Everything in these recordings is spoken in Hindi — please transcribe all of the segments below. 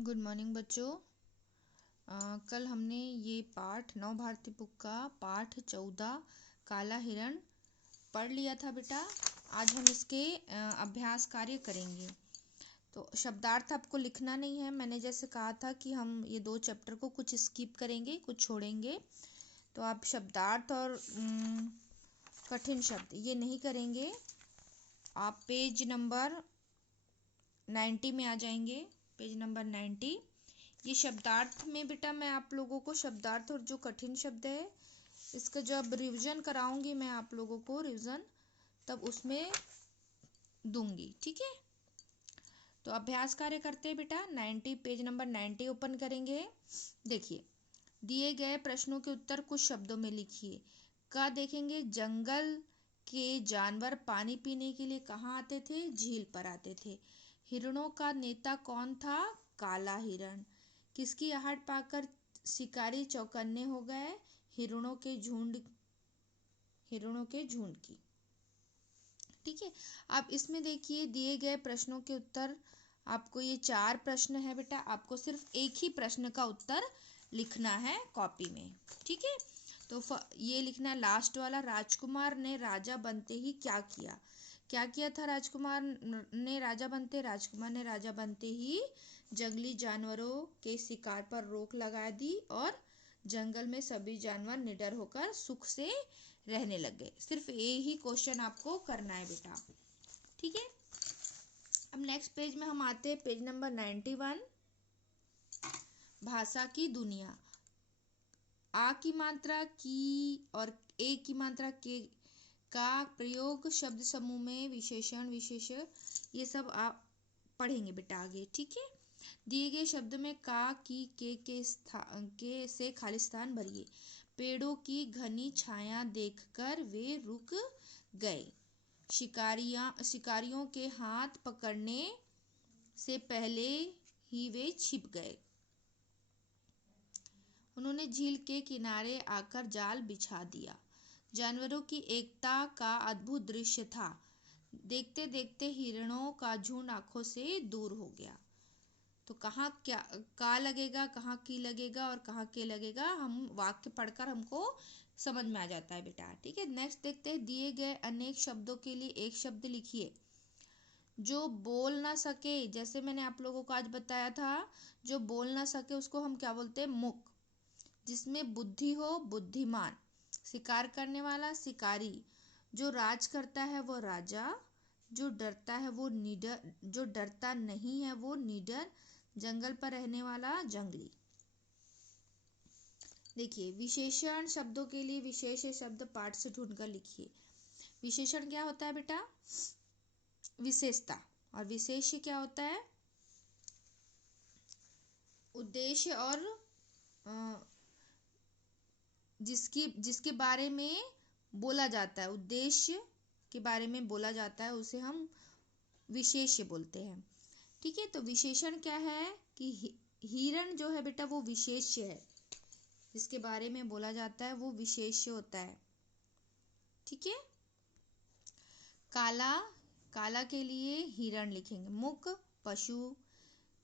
गुड मॉर्निंग बच्चों। कल हमने ये पाठ नव भारती बुक का पाठ 14 काला हिरण पढ़ लिया था बेटा। आज हम इसके अभ्यास कार्य करेंगे। तो शब्दार्थ आपको लिखना नहीं है। मैंने जैसे कहा था कि हम ये 2 चैप्टर को कुछ स्किप करेंगे, कुछ छोड़ेंगे। तो आप शब्दार्थ और कठिन शब्द ये नहीं करेंगे। आप पेज नंबर 90 में आ जाएंगे। Page number 90। ये शब्दार्थ में बेटा मैं आप लोगों को शब्दार्थ और जो कठिन शब्द है इसका जब रिवीजन कराऊंगी मैं आप लोगों को रिवीजन तब उसमें दूंगी, ठीक है। तो अभ्यास कार्य करते हैं बेटा। 90 पेज नंबर 90 ओपन करेंगे। देखिए, दिए गए प्रश्नों के उत्तर कुछ शब्दों में लिखिए। का देखेंगे, जंगल के जानवर पानी पीने के लिए कहाँ आते थे? झील पर आते थे। हिरणों का नेता कौन था? काला हिरण। किसकी आहट पाकर शिकारी चौकन्ने हो गए? हिरणों के झुंड की। ठीक है। अब इसमें देखिए दिए गए प्रश्नों के उत्तर, आपको ये 4 प्रश्न है बेटा। आपको सिर्फ एक ही प्रश्न का उत्तर लिखना है कॉपी में, ठीक है। तो ये लिखना लास्ट वाला, राजकुमार ने राजा बनते ही क्या किया? क्या किया था राजकुमार ने राजा बनते ही जंगली जानवरों के शिकार पर रोक लगा दी और जंगल में सभी जानवर निडर होकर सुख से रहने लग गए। सिर्फ यही क्वेश्चन आपको करना है बेटा, ठीक है। अब नेक्स्ट पेज में हम आते हैं, पेज नंबर 91। भाषा की दुनिया। आ की मात्रा की और ए की मात्रा के का प्रयोग शब्द समूह में विशेषण विशेष ये सब आप पढ़ेंगे बेटा आगे, ठीक है। दिए गए शब्द में का की के से खाली स्थान भरिए। पेड़ों की घनी छाया देखकर वे रुक गए। शिकारियों के हाथ पकड़ने से पहले ही वे छिप गए। उन्होंने झील के किनारे आकर जाल बिछा दिया। जानवरों की एकता का अद्भुत दृश्य था। देखते देखते हिरणों का झुंड आंखों से दूर हो गया। तो कहाँ क्या का लगेगा, कहाँ की लगेगा और कहाँ के लगेगा, हम वाक्य पढ़कर हमको समझ में आ जाता है बेटा, ठीक है। नेक्स्ट देखते हैं, दिए गए अनेक शब्दों के लिए एक शब्द लिखिए। जो बोल ना सके, जैसे मैंने आप लोगों को आज बताया था, जो बोल ना सके उसको हम क्या बोलते हैं? मूक। जिसमें बुद्धि हो, बुद्धिमान। शिकार करने वाला, शिकारी। जो राज करता है वो राजा। जो डरता है वो निडर, जो डरता नहीं है वो निडर। जंगल पर रहने वाला, जंगली। देखिए, विशेषण शब्दों के लिए विशेष शब्द पाठ से ढूंढकर लिखिए। विशेषण क्या होता है बेटा? विशेषता। और विशेष्य क्या होता है? उद्देश्य और जिसके बारे में बोला जाता है, उद्देश्य के बारे में बोला जाता है उसे हम विशेष्य बोलते हैं, ठीक है। तो विशेषण क्या है कि हिरण जो है बेटा वो विशेष्य है। जिसके बारे में बोला जाता है वो विशेष्य होता है, ठीक है। काला के लिए हिरण लिखेंगे। मुक, पशु।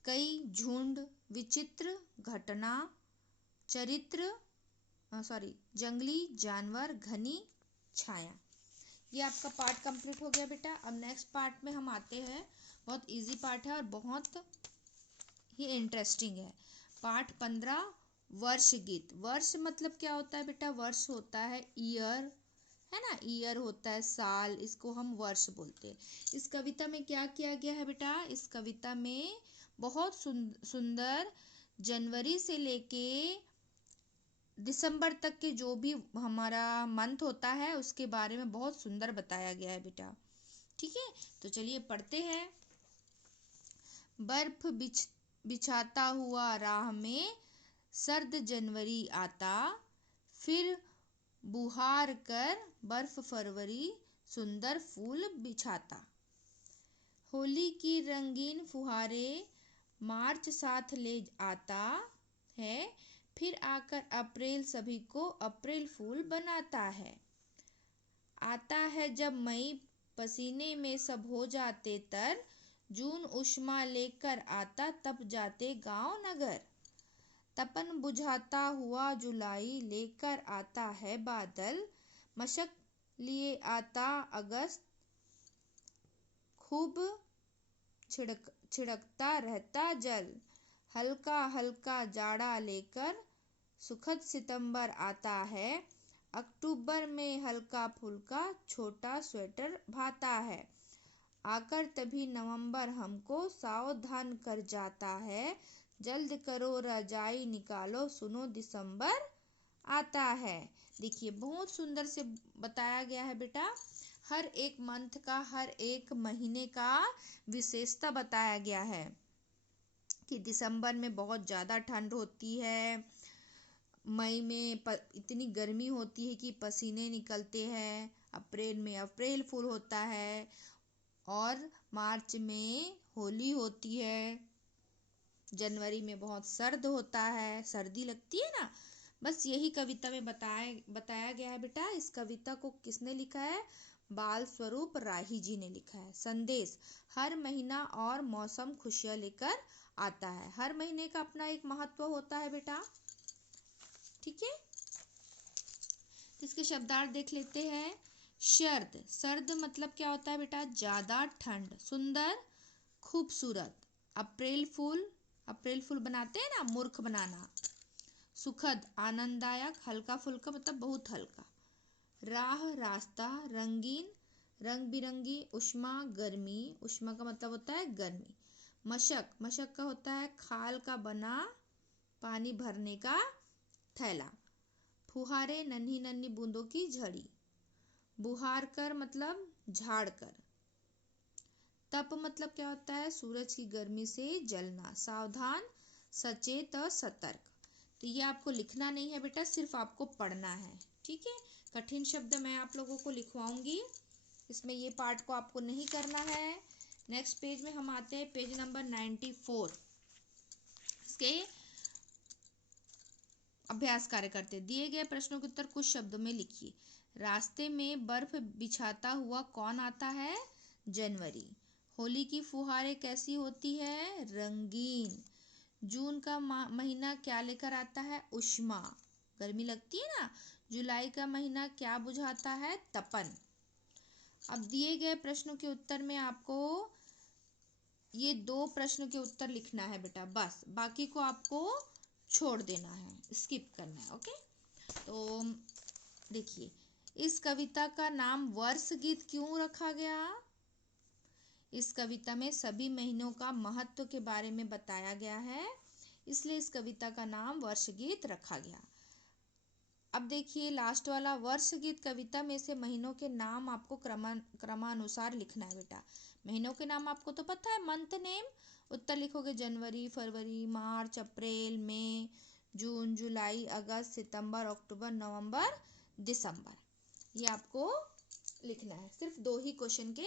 कई, झुंड। विचित्र, घटना। चरित्र, जंगली जानवर। घनी, छाया। ये आपका पार्ट कंप्लीट हो गया बेटा। अब नेक्स्ट पार्ट में हम आते हैं। बहुत इजी पार्ट है और बहुत ही इंटरेस्टिंग है। पार्ट 15, वर्ष गीत। वर्ष मतलब क्या होता है बेटा? वर्ष होता है ईयर, है ना। ईयर होता है साल, इसको हम वर्ष बोलते हैं। इस कविता में क्या किया गया है बेटा? इस कविता में बहुत सुंदर जनवरी से लेके दिसंबर तक के जो भी हमारा मंथ होता है उसके बारे में बहुत सुंदर बताया गया है बेटा, ठीक है। तो चलिए पढ़ते हैं। बर्फ बिछाता हुआ राह में सर्द जनवरी आता, फिर बुहार कर बर्फ फरवरी सुंदर फूल बिछाता। होली की रंगीन फुहारे मार्च साथ ले आता है, फिर आकर अप्रैल सभी को अप्रैल फूल बनाता है। आता है जब मई पसीने में सब हो जाते तर, जून उष्मा लेकर आता तप जाते गांव नगर। तपन बुझाता हुआ जुलाई लेकर आता है बादल। मशक लिए आता अगस्त खूब छिड़कता रहता जल। हल्का हल्का जाड़ा लेकर सुखद सितंबर आता है। अक्टूबर में हल्का फुल्का छोटा स्वेटर भाता है। आकर तभी नवंबर हमको सावधान कर जाता है। जल्द करो रजाई निकालो सुनो दिसंबर आता है। देखिए बहुत सुंदर से बताया गया है बेटा। हर एक मंथ का, हर एक महीने का विशेषता बताया गया है कि दिसंबर में बहुत ज़्यादा ठंड होती है, मई में इतनी गर्मी होती है कि पसीने निकलते हैं, अप्रैल में अप्रैल फूल होता है, और मार्च में होली होती है, जनवरी में बहुत सर्द होता है, सर्दी लगती है ना। बस यही कविता में बताया गया है बेटा। इस कविता को किसने लिखा है? बाल स्वरूप राही जी ने लिखा है। संदेश: हर महीना और मौसम खुशियां लेकर आता है। हर महीने का अपना एक महत्व होता है बेटा, ठीक है। इसके शब्दार्थ देख लेते हैं। शर्द, सर्द मतलब क्या होता है बेटा? ज्यादा ठंड। सुंदर, खूबसूरत। अप्रैल फूल बनाते हैं ना, मूर्ख बनाना। सुखद, आनंददायक। हल्का फुल्का मतलब बहुत हल्का। राह, रास्ता। रंगीन, रंग बिरंगी। उष्मा, गर्मी। उष्मा का मतलब होता है गर्मी। मशक का होता है खाल का बना पानी भरने का थैला। फुहारे, नन्ही नन्ही बूंदों की झड़ी। बुहार कर मतलब झाड़ कर। तप मतलब क्या होता है? सूरज की गर्मी से जलना। सावधान, सचेत और सतर्क। तो ये आपको लिखना नहीं है बेटा, सिर्फ आपको पढ़ना है, ठीक है। कठिन शब्द मैं आप लोगों को लिखवाऊंगी, इसमें ये पार्ट को आपको नहीं करना है। नेक्स्ट पेज में हम आते हैं, पेज नंबर 94। इसके अभ्यास कार्य करते। दिए गए प्रश्नों के उत्तर कुछ शब्दों में लिखिए। रास्ते में बर्फ बिछाता हुआ कौन आता है? जनवरी। होली की फुहारें कैसी होती है? रंगीन। जून का महीना क्या लेकर आता है? उष्मा, गर्मी लगती है ना। जुलाई का महीना क्या बुझाता है? तपन। अब दिए गए प्रश्नों के उत्तर में आपको ये 2 प्रश्नों के उत्तर लिखना है बेटा, बस। बाकी को आपको छोड़ देना है, स्किप करना है, ओके। तो देखिए, इस कविता का नाम वर्ष गीत क्यों रखा गया? इस कविता में सभी महीनों का महत्व के बारे में बताया गया है, इसलिए इस कविता का नाम वर्ष गीत रखा गया। अब देखिए लास्ट वाला, वर्ष गीत कविता में से महीनों के नाम आपको क्रमानुसार लिखना है बेटा। महीनों के नाम आपको तो पता है, मंथ नेम। उत्तर लिखोगे जनवरी, फरवरी, मार्च, अप्रैल, मई, जून, जुलाई, अगस्त, सितंबर, अक्टूबर, नवंबर, दिसंबर। ये आपको लिखना है। सिर्फ 2 ही क्वेश्चन के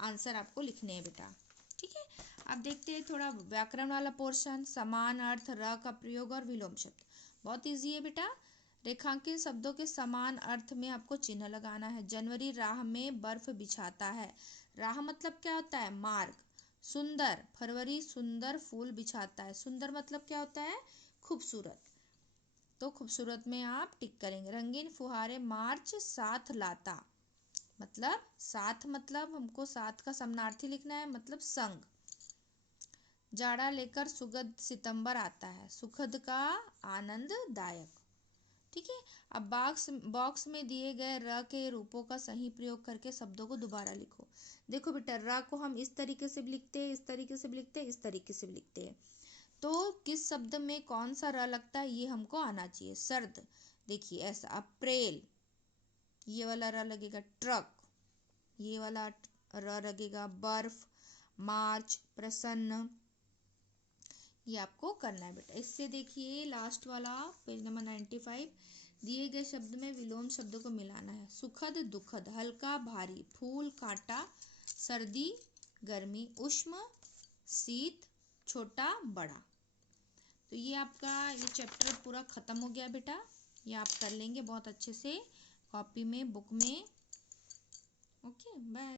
आंसर आपको लिखने हैं बेटा, ठीक है। अब देखते हैं थोड़ा व्याकरण वाला पोर्शन। समान अर्थ, र का प्रयोग और विलोम शब्द। बहुत इजी है बेटा। रेखांकित शब्दों के समान अर्थ में आपको चिन्ह लगाना है। जनवरी राह में बर्फ बिछाता है। राह मतलब क्या होता है? मार्ग। सुंदर, फरवरी सुंदर फूल बिछाता है। सुंदर मतलब क्या होता है? खूबसूरत, तो खूबसूरत में आप टिक करेंगे। रंगीन फुहारे मार्च साथ लाता, मतलब साथ मतलब हमको साथ का समानार्थी लिखना है, मतलब संग। जाड़ा लेकर सुगध सितंबर आता है। सुखद का आनंददायक, ठीक है। अब बॉक्स में दिए गए र के रूपों का सही प्रयोग करके शब्दों को दोबारा लिखो। देखो बेटा, र को हम इस तरीके से भी लिखते हैं, इस तरीके से भी लिखते हैं, इस तरीके से भी लिखते हैं। तो किस शब्द में कौन सा र लगता है ये हमको आना चाहिए। सर्द, देखिए ऐसा। अप्रैल, ये वाला र लगेगा। ट्रक, ये वाला र लगेगा। बर्फ, मार्च, प्रसन्न, ये आपको करना है बेटा। इससे देखिए लास्ट वाला पेज नंबर 95, दिए गए शब्द में विलोम शब्दों को मिलाना है। सुखद, दुखद। हल्का, भारी। फूल, कांटा। सर्दी, गर्मी। उष्ण, शीत। छोटा, बड़ा। तो ये आपका ये चैप्टर पूरा खत्म हो गया बेटा। ये आप कर लेंगे बहुत अच्छे से कॉपी में, बुक में। Okay, bye.